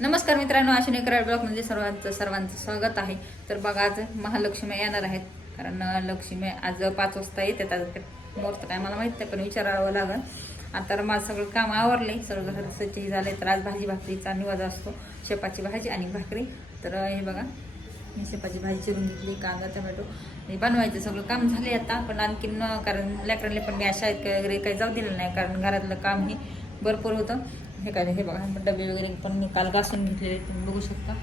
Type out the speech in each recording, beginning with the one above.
नमस्कार मित्रांनो, अश्विनी कराड ब्लॉगमध्ये सर्वांचं स्वागत आहे. तर बघा, आज महालक्ष्मी येणार आहेत. कारण लक्ष्मी आज 5 वाजता येतात. आज मुहूर्त काय मला माहित नाही, पण विचारावं लागेल. आता माझं सगळं काम आवरलंय, सगळं घर स्वच्छ झालंय. तर आज भाजी भाकरीचा निवाज असतो, शेपाची भाजी आणि भाकरी. तर हे बघा, मी शेपाची भाजी चिरून घेतली, कांदा टोमॅटो हे बनवायचं सगळं काम झाले आता. पण आणखीन कारण लेकरांना पण मी शाळेत वगैरे काही जाऊ दिलं नाही, कारण घरातलं काम हे भरपूर होतं. हे काय, हे बघा डबे वगैरे पण मी काल घासून घेतलेले, तुम्ही बघू शकता.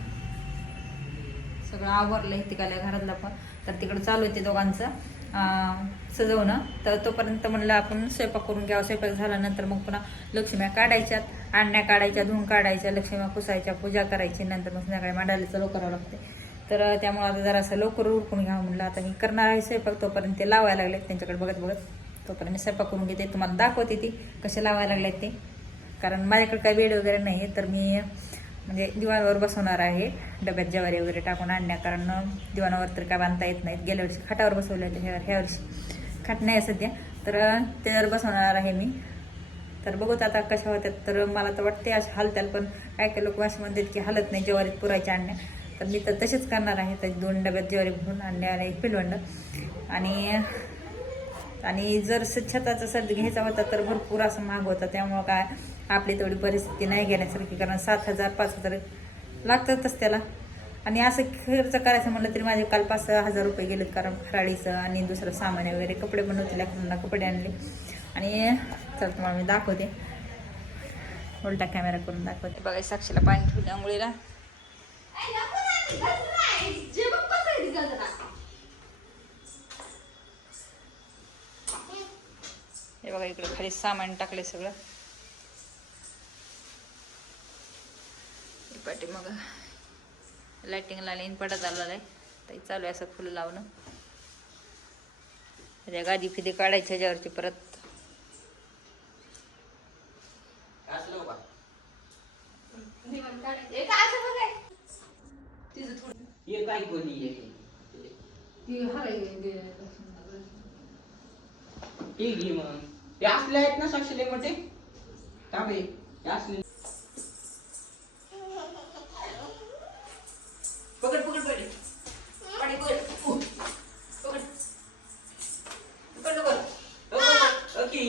सगळं आवरलंय तिकडल्या घरातलं पण. तर तिकडं चालू आहे ते दोघांचं सजवणं. तर तोपर्यंत म्हणलं आपण स्वयंपाक करून घ्यावं. स्वयंपाक झाल्यानंतर मग पुन्हा लक्ष्म्या काढायच्यात, आणण्या काढायच्या, धुवून काढायच्या, लक्ष्म्या पुसायच्या, पूजा करायची. नंतर मग संध्याकाळी मांडायला चालू करावं लागते. तर त्यामुळे आता जरासं लवकर उरकून घ्यावं म्हणलं. आता मी करणार आहे स्वयंपाक, तोपर्यंत ते लावायला लागलेत. त्यांच्याकडे बघत बघत तोपर्यंत मी स्वयंपाक करून घेते, तुम्हाला दाखवते ती कसे लावायला लागलेत ते. कारण माझ्याकडे काही वेळ वगैरे नाही आहे. तर मी म्हणजे दिवाणावर बसवणार आहे, डब्यात ज्वारी वगैरे टाकून आणण्या. कारण दिवाणावर तर काय बांधता येत नाहीत. गेल्या वर्षी खाटावर बसवले होते, ह्या वर्षी खाट नाही सध्या. तर त्याच्यावर बसवणार आहे मी. तर बघूत आता कशा होत्यात. तर मला तर वाटते अशा हलत्याल, पण काय काय लोक असे म्हणतात की हलत नाही ज्वारीत पुरायच्या आणण्या. तर मी तर तसेच करणार आहे. तर 2 डब्यात ज्वारी भरून आणण्या आणि 1 पिलवंड. आणि जर छताचा सर्दी घ्यायचा होता तर भरपूर असं महाग होता. त्यामुळं काय आपली तेवढी परिस्थिती नाही घेण्यासारखी. कारण 7,000 5,000 लागतातच त्याला. आणि असं खर्च करायचं म्हणलं तरी माझे काल 5-6 हजार रुपये गेलेत. कारण फराळीचं आणि दुसरं सामान वगैरे, कपडे पण होते, लेकरांना कपडे आणले. आणि चल तुम्हाला मी दाखवते, उलटा कॅमेरा करून दाखवते. बघा, साक्षीला पाणी ठेवलं आंघोळीला. हे बघा, इकडे खाली सामान टाकले सगळं. पाठी मग लाइटिंगला लाईन पडत आलेला आहे. तर चालू आहे असं फुलं लावणं. त्या गादी फिदी काढायच्या ह्याच्यावरची परत. ते असले आहेत ना साक्षीले मोठे टाके असले. पकड पकड पकड पाणी पकड पकड पकड पकड ओके.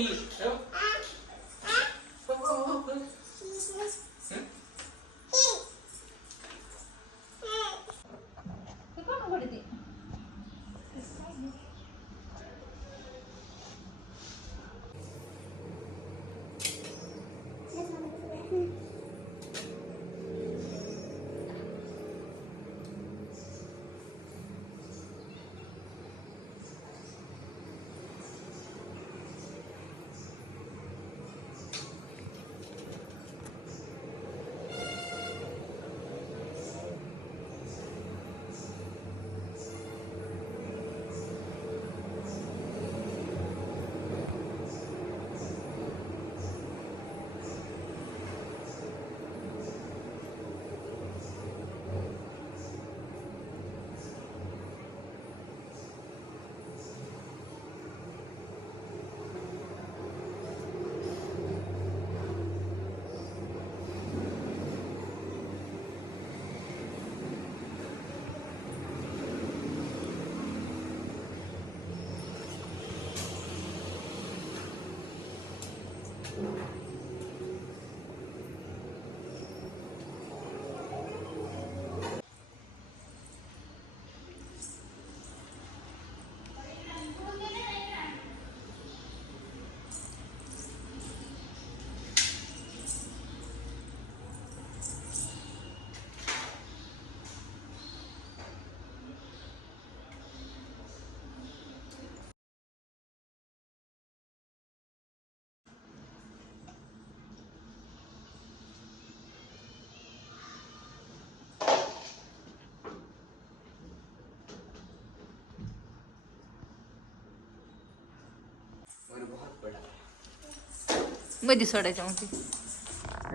मध्ये सोडायचं मग ते.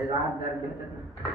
राहत भेटत